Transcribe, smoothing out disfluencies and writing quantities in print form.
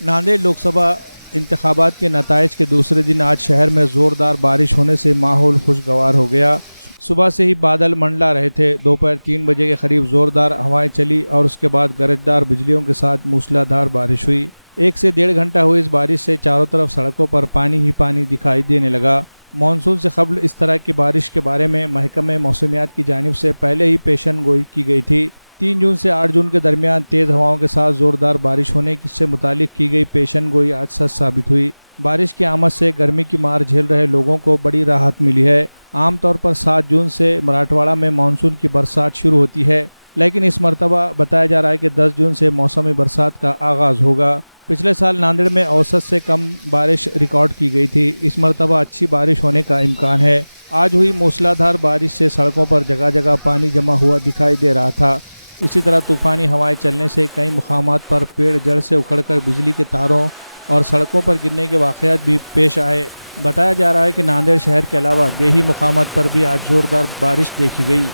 नांदेड़ लोकसभा इंतखाबात के नताइज के दूसरे दिन आज शहर में ज़ोरदार बारिश होने से माहौल खुशगवार हो गया। सुबह से ही बादल मंडला रहे थे। दोपहर 3 बजे के करीब ज़ोरदार हवाएं चली और उसके बाद गरजदार बिजलियों के साथ मूसलाधार बारिश हुई। 1 से 1.5 घंटा हुई इस बारिश से चारों तरफ सड़कों पर पानी ही पानी दिखाई देने लगा। मानसून से कबल इस तरह की बारिश के बारे में महकमे मौसमियात की जानिब से पहले ही पेशन गोई की गई थी। 3 जून से 8 जून के दरमियान तेज़ हवाओं के साथ ज़ोरदार बारिश होने से मुतालिक की गई पेशन गोई आज सच साबित हुई। बारिश की आमद से गर्मी की मार झेल रहे लोगों को बड़ी राहत मिली है। आमतौर पर 7 जून से मराठवाड़ा में मानसून की बरसात शुरू होती है, लेकिन इस मरतबा बताया जा रहा है कि 10 जून से मौसमी बरसात का आगाज़ होगा। पिछले साल नांदेड़ में औसत से कम बारिश रिकॉर्ड की गई थी। इस मरतबा अच्छी बारिश होने का इम्कान है। आज हुई मूसलाधार बारिश से सड़कों पर जगह जगह पानी जमा हुआ दिखाई दे रहा था। इसी तरह तूफ़ानी हवाएं चलने से कई मुकामात पर पेड़ जड़ से उखड़कर बिजली के तारों और सड़कों पर गिरने के वाक़यात भी पेश आए। बताया जा रहा है कि नांदेड़ शहर के अलावा देही मुकामात पर भी आज ज़ोरदार बारिश देखी गई।